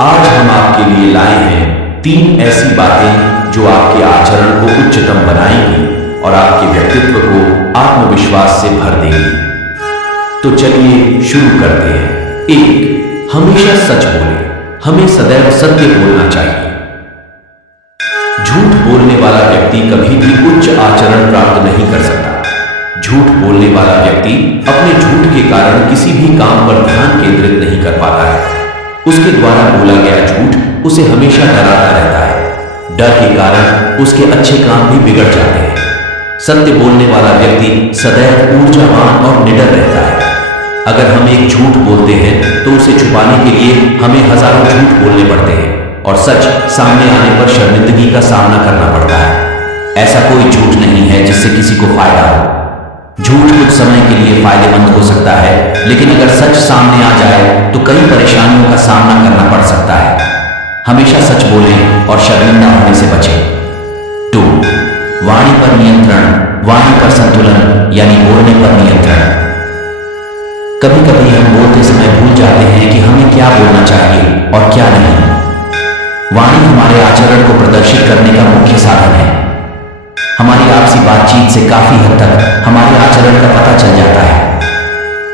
आज हम आपके लिए लाए हैं 3 ऐसी बातें जो आपके आचरण को उच्चतम बनाएंगी और आपके व्यक्तित्व को आत्मविश्वास से भर देंगी। तो चलिए शुरू करते हैं। 1. हमेशा सच बोले। हमें सदैव सत्य बोलना चाहिए। झूठ बोलने वाला व्यक्ति कभी भी उच्च आचरण प्राप्त नहीं कर सकता। झूठ बोलने वाला व्यक्ति अपने झूठ के कारण किसी भी काम पर ध्यान केंद्रित नहीं कर पाता है। उसके द्वारा बोला गया झूठ उसे हमेशा डराता रहता है। डर के कारण उसके अच्छे काम भी बिगड़ जाते हैं। सत्य बोलने वाला व्यक्ति सदैव ऊर्जावान और निडर रहता है। अगर हम एक झूठ बोलते हैं तो उसे छुपाने के लिए हमें हजारों झूठ बोलने पड़ते हैं और सच सामने आने पर शर्मिंदगी का सामना करना पड़ता है। ऐसा कोई झूठ नहीं है जिससे किसी को फायदा हो। झूठ कुछ समय के लिए फायदेमंद हो सकता है, लेकिन अगर सच सामने आ जाए तो कई परेशानियों का सामना करना पड़ सकता है। हमेशा सच बोलें और शर्मिंदा होने से बचें। 2. वाणी पर नियंत्रण। वाणी पर संतुलन यानी बोलने पर नियंत्रण। कभी कभी हम बोलते समय भूल जाते हैं कि हमें क्या बोलना चाहिए और क्या नहीं। वाणी हमारे आचरण को प्रदर्शित करने का मुख्य साधन है। हमारी आपसी बातचीत से काफी हद तक हमारे आचरण का पता चल जाता है।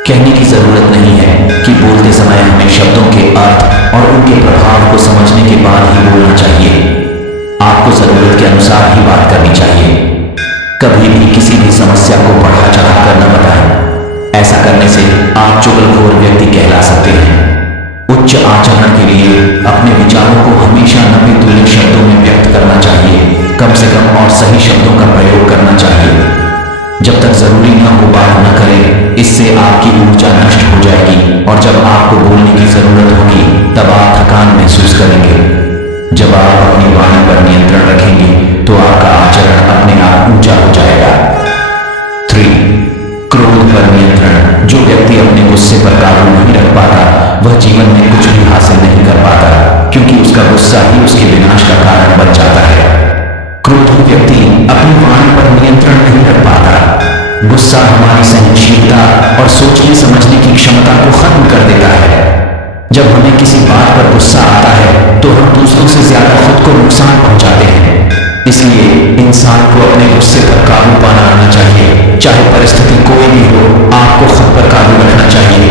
कहने की जरूरत नहीं है कि बोलते समय हमें शब्दों के अर्थ और उनके प्रभाव को समझने के बाद ही बोलना चाहिए। आपको जरूरत के अनुसार ही बात करनी चाहिए। कभी भी किसी भी समस्या को बढ़ा चढ़ा कर न बताएं। ऐसा करने से आप चुगलखोर व्यक्ति कहला सकते हैं। उच्च आचरण के लिए अपने विचारों को हमेशा नपे तुल्य शब्दों में व्यक्त करना चाहिए। कम से कम और सही शब्दों का प्रयोग करना चाहिए। जब तक जरूरी न हो बात न करें, इससे आपकी ऊर्जा नष्ट हो जाएगी और जब आपको बोलने की जरूरत होगी तब आप थकान महसूस करेंगे। जब आप अपनी वाणी पर नियंत्रण रखेंगे तो आपका आचरण अपने आप ऊंचा हो जाएगा। 3. क्रोध पर नियंत्रण। जो व्यक्ति अपने गुस्से पर काबू नहीं रख पाता वह जीवन में कुछ भी हासिल नहीं कर पाता, क्योंकि उसका गुस्सा ही उसके विनाश का कारण बन जाता है। क्रोधी व्यक्ति अपनी वाणी पर नियंत्रण नहीं रख पाता। गुस्सा हमारी सहनशीलता और सोचने समझने की क्षमता को खत्म कर देता है। जब हमें किसी बात पर गुस्सा आता है तो हम दूसरों से ज्यादा खुद को नुकसान पहुंचाते हैं। इसलिए इंसान को अपने गुस्से पर काबू पाना आना चाहिए। चाहे परिस्थिति कोई भी हो, आपको खुद पर काबू रखना चाहिए।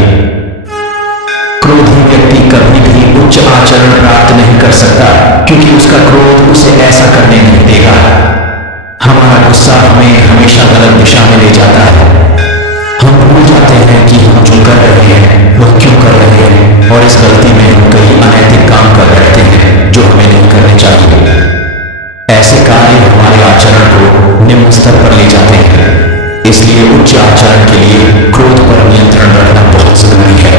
क्रोधी व्यक्ति कभी भी उच्च आचरण प्राप्त नहीं कर सकता, क्योंकि उसका क्रोध उसे ऐसा करने नहीं देगा। हमारा गुस्सा हमें हमेशा गलत दिशा में ले जाता है। हम भूल जाते हैं कि हम जो कर रहे हैं वह क्यों कर रहे हैं, और इस गलती में हम कई अनैतिक काम कर बैठते हैं जो हमें नहीं करने चाहिए। ऐसे कार्य हमारे आचरण को निम्न स्तर पर ले जाते हैं। इसलिए उच्च आचरण के लिए क्रोध पर नियंत्रण रखना बहुत जरूरी है।